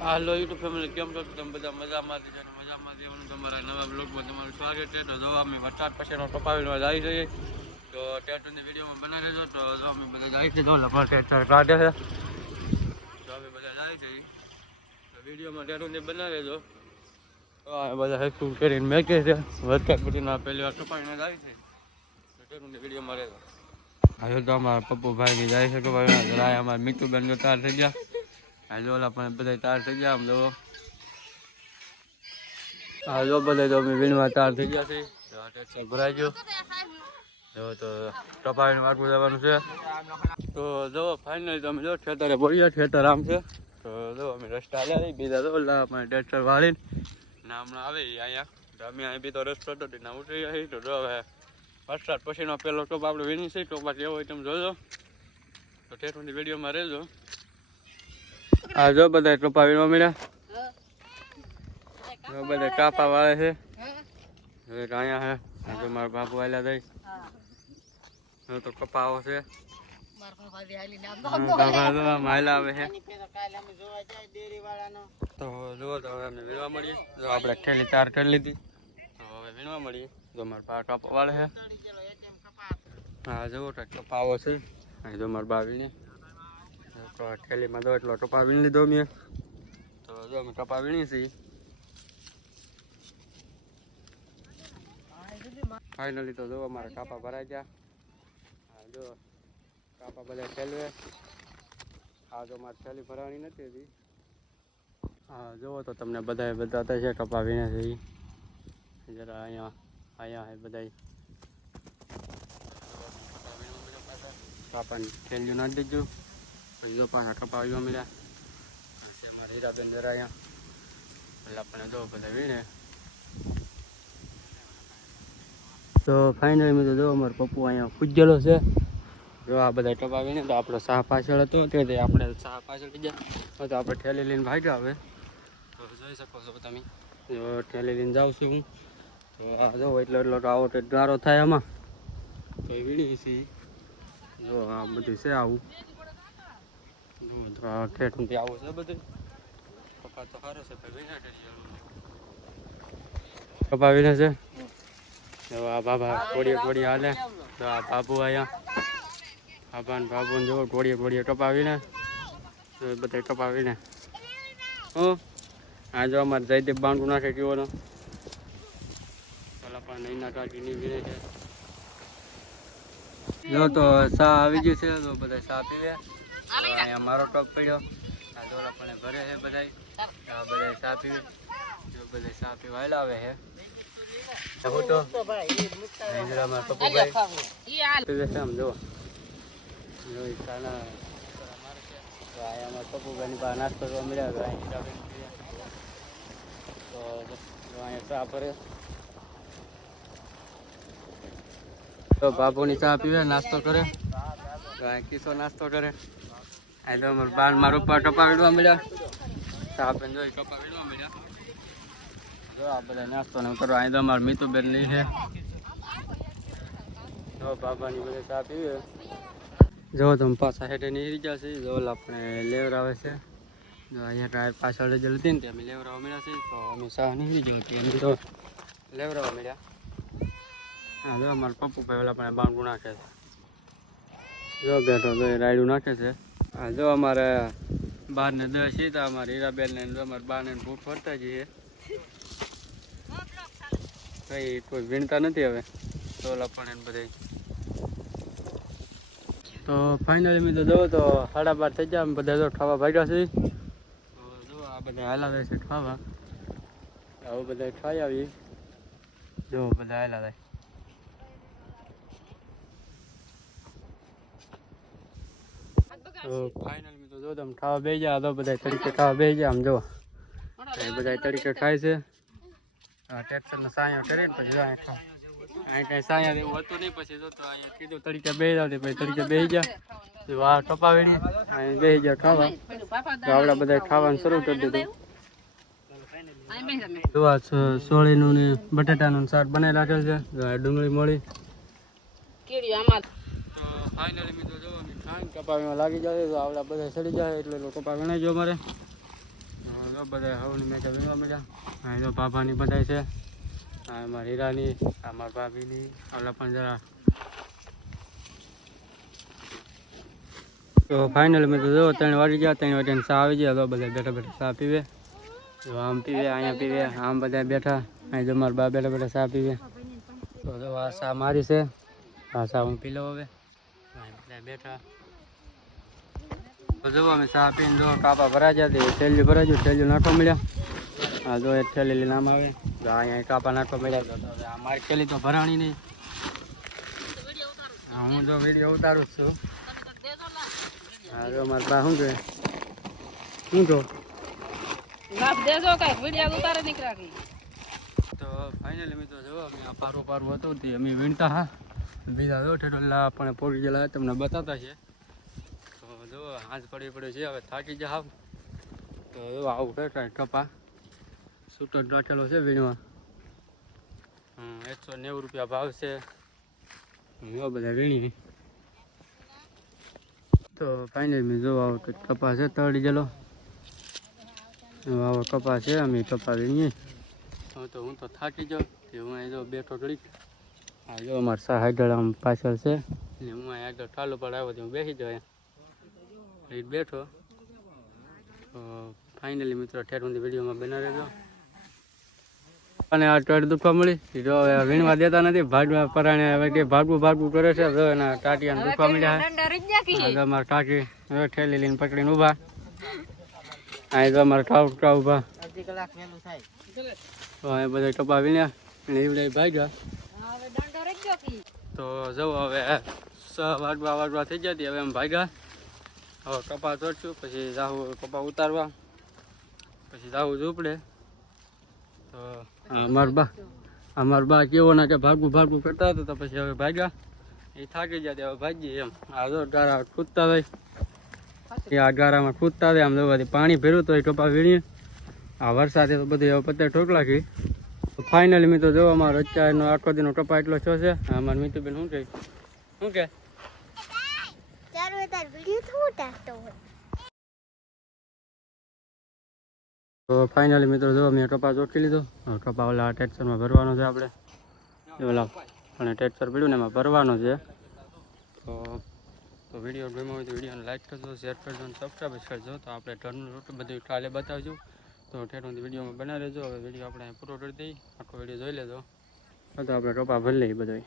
હાલો YouTube family, કેમ છો તમે બધા? મજામાં છે ને? મજામાં દેવાનું તમારા નવા બ્લોગમાં તમારું સ્વાગત છે. તો જો અમે વરસાદ પછીનો ટપાવીનો આવી જઈએ તો ટેટની વિડીયોમાં બના રહેજો. તો જો અમે બધા જાય છે, તો લપડ ટેટર કાઢે છે, તો અમે બધા જાય છે તો વિડીયોમાં ટેટની બના રહેજો. તો આ બધા હેકું કરીને મેકે છે. વરસાદ પછીનો પહેલી વાર ટપાવીને જાય છે તો ટેટની વિડીયોમાં રહેજો. હવે તો અમારા પપ્પુભાઈ જાય છે કે ભાઈ અમારા મીતુબેન જો તાર થઈ ગયા. હા જો ઓલા પણ બધા તાર થઈ ગયા. આમ જો હા જો બધા તો અમે વીણવા તાર થઈ ગયા છે. ભરાઈ ગયો જો તો ટપાવીને વાટવું જવાનું છે. તો જો ફાઇનલી તમે જો ખેતરે પડી ખેતર આમ છે. તો જો અમે રસ્તા આવ્યા બીજા તો ઓલા પણ ટ્રેક્ટર વાળીને ના હમણાં આવે અહીંયા. તો અમે અહીં બી તો રસ્તો હતો ના ઉતરી ગયા. તો જો હવે વરસાદ પછીનો પહેલો ટોપ આપણે વીણી છે. ટોપા કેવો હોય તમે જોજો. તો ઠેઠની વિડીયોમાં રહેજો. આ જો બધા ટોપા વીણવા મળ્યા. બધા કાપા વાળે છે. અહીંયા છે મારા બાપુ આવેલા થાય તો કપાવો છે. આવે છે તો જુઓ તો હવે અમને વીણવા મળીએ. જો આપણે ઠેલી તાર કરી લીધી તો હવે વીણવા મળીએ. જો મારા બા કપા વાળે છે. હા જુઓ કપાવો છે. જો મારા બા વીણે તો ઠેલીમાં દો એટલો કપા વીણી લીધો મેં. તો જો અમે કપા વીણી છીએ. ફાઇનલી તો જો અમારા કાપા ભરાઈ ગયા. હા જો કાપા બધા ઠેલવે. હા જો મારે થેલી ભરવાની નથી હતી. હા જુઓ તો તમને બધા બતાતા છે કપા વીણે છે એ જરા અહીંયા બધા કાપાની થેલીઓ નાખી દીધું. પછી જો પાછા કપા વીણવા મળ્યા. મારા હીરાબેન જરા અહીંયા પેલા પણ જો બધા વીણે. તો ફાઇનલી મેં તો જો અમારો પપ્પુ અહીંયા પૂજેલો છે. જો આ બધા ટપા વીણે તો આપણો શાહ પાછળ હતો તે આપણે શાહ પાછળ થઈ ગયા તો આપણે ઠેલી લઈને ભાગ્યા. હવે તો જોઈ શકો છો તમે. જો ઠેલી લઈને જાઉં છું હું. તો આ જો એટલો આવો તો ગારો થાય આમાં તો એ વીણી છે. જો આ બધું છે આવું. જો ઠેઠથી આવું છે બધું. કપા તો સારો છે કપા વીણે છે. તો આ બાબા ઘોડીએ હાલે. તો આ બાબુ અહીંયા બાબુને જો ઘોડીએ કપાવીને બધા કપાવીને આ જો અમારે જયદેવ બાંડું નાખે કેવો પેલા પણ નહીં ના કાઢી નહીં વીણે છે. જો તો સા આવી ગયું છે તો બધા સા પીવે. અહીંયા મારો ટોપ પડ્યો. આ દોરા પણ ભરે છે બધા. આ બધા સા પીવે. જો બધા સા પીવા આવે છે. નાસ્તો કરવા મળ્યા. તો બાપુની ચા પીવે નાસ્તો કરે. કિસ્સો નાસ્તો કરે. મારા ઉપર ટપા વીડવા મળ્યા. ચા પીને જોઈ ટપા વીડવા મળ્યા. જો આ બધા નાસ્તો ને કરો. અહીં તો અમારે મીતુબેન લઈ છે. જો બાબાની બધા ચા પીવે. જો તમે પાછા હેઠે નીકળી જશે. જો આપણે લેવરાવે છે. જો અહીંયા ટાયર પાછળ જ હતી ને અમે લેવરાવા મળ્યા છે. તો અમે ચા નીકળી જતી એમ તો લેવરાવા મળ્યા. હા જો અમારા પપ્પુ ભાઈ ઓલા પણ બાંગું નાખે છે. જો બેઠો તો રાયડું નાખે છે. હા જો અમારે બારને 10 છે. તો અમારે હીરાબેન ને અમારે બારને ભૂખ ફરતા જઈએ. કઈ કોઈ વીણતા નથી હવે તો લપણ બધા. તો ફાઇનલી મેં તો જો તો 12:30 થઈ ગયા. બધા જો ખાવા ભાગ્યા છે. તો જો આ બધા હાલાવે છે ખાવા. આવું બધા ખાઈ આવી. જો બધા હાલાવે. તો ફાઇનલ મેં તો જો તમે ખાવા બેસી ગયા. તો બધા તરીકે ખાવા બેસી ગયા. આમ જો બધા તરીકે ખાય છે. ટ્રેક્ટરનો સાયો કરે ને પછી અહીં કઈ સાયા એવું હતું નહીં. પછી જો તો અહીંયા કીધું તરીકે બે જાવ પછી તરીકે બેસી ગયા. આ ટપાવીડી અહીં બેસી ગયા ખાવા. તો આપણે બધા ખાવાનું શરૂ કરી દીધું. જો આ સોળીનું ને બટાટાનું શાક બનાવી રાખેલ છે. ડુંગળી મોળી તો ફાઇનલી મિત્રો જો અમે ખાઈને કપાવીમાં લાગી જાય તો આવડા બધા સડી જાય એટલે કપા ગણાઈ ગયો અમારે. તો બધા હવની મેચ વિનવા મળ્યા. અહીં તો બાબાની બધાય છે, આ અમારા હીરાની, અમારા ભાભીની, ઓલા પણ જરા. તો ફાઇનલ મેં તો જો 3 વાગી ગયા, 3 વાગ્યાની ચા આવી ગયા. તો બધા બેઠા બેઠા ચા પીવે, તો આમ પીવે, અહીંયા પીવે, આમ બધા બેઠા. અહીં જો મારા બા બેઠા બેઠા ચા પીવે. તો જો આ ચા મારી છે, આ ચા હું પી લઉં હવે. બધા બેઠા. તો જો અમે ચા પીને જો કાપા ભરાઈ ગયા, થેલી ભરાઈ ગયું, થેલી નાખવા મળ્યા. હા જો એક થેલી નામ આવે, તો અહીંયા કાપા નાખવા મળ્યા. તો હવે આ મારી થેલી તો ભરાણી નહીં. હા હું જો વિડીયો ઉતારું છું. હા જો મારા બા શું કહે, શું કહો તો ફાઇનલી મિત્રો જો અમે આ પારું હતું તે અમે વીણતા. હા બીજા જો ઠેઠોલા આપણે પોડી ગયેલા તમને બતાવતા છે. તો જો હાથ પડી પડ્યો છે, હવે થાકી જાવ. તો જો આવું છે કાંઈ કપા સૂટો રાખેલો છે વીણવા. 190 રૂપિયા ભાવ છે. એવા બધા વીણી. તો ફાઇનલી મેં જો આવો તો કપા છે તળી ગયેલો. આવો કપા છે, અમે કપા વીણીએ. તો હું તો થાકી જાઉં, હું અહીં જો બેઠો ઘડીક. આ જો અમારે સાહેબ આમ પાછળ છે, ને હું અહીં આગળ ઠાલો પર આવ્યો તો હું બેસી જાઉં અહીં બેઠો. તો ફાઇનલી મિત્રો ઠેર સુધી વિડીયોમાં બના રહેજો. અને આ ટળ દુખવા મળી, જો વીણવા દેતા નથી, ભાગવા પરાણે હવે ભાગવું કરે છે. જો એના ટાટિયાને દુખવા મળ્યા. અમારા ટાટી હવે ઠેલી લઈને પકડીને ઊભા. અહીં જો અમારા ઠાવકા ઊભા. તો અહીં બધા કપા વીણ્યા અને એ બધા ભાગ્યા. તો જવું હવે 6 વાગવા થઈ જતી, હવે એમ ભાગ્યા. હવે કપા ચોટશું, પછી જાવું કપા ઉતારવા, પછી જાવું ઝૂંપડે. તો અમાર બા કેવો ના કે ભાગવું કરતા હતા, તો પછી હવે ભાગ્યા. એ થાકી ગયા હવે ભાગીએ એમ. આ જો ગારા કૂદતા થાય, આ ગારામાં કૂદતા થાય. આમ જોવાથી પાણી ભર્યું તો એ કપા વીણીએ. આ વરસાદે તો બધી હવે પત્તે ઠોકલા ગઈ. ફાઇનલી મિત્રો જો અમારો અત્યારનો આખો દિનો કપા એટલો છો છે. અમારા મિતુબેન શું કે તો ફાઇનલી મિત્રો જો મેં કપા ચોટી લીધો. કપા ઓલા ટેક્સરમાં ભરવાનો છે આપણે, ઓલા અને ટેક્સર પડ્યું ને એમાં ભરવાનો છે. તો વિડીયો ગમ્યો હોય તો વિડીયોને લાઈક કરજો, શેર કરજો અને સબસ્ક્રાઈબ કરજો. તો આપણે ઘરનું રોટલું બધું કાલે બતાવજો. તો ઠેઠ વિડીયોમાં બનાવી રહેજો. હવે વિડીયો આપણે પૂરો કરી દઈએ, આખો વિડીયો જોઈ લેજો. તો આપણે કપા ભરી લઈએ બધા.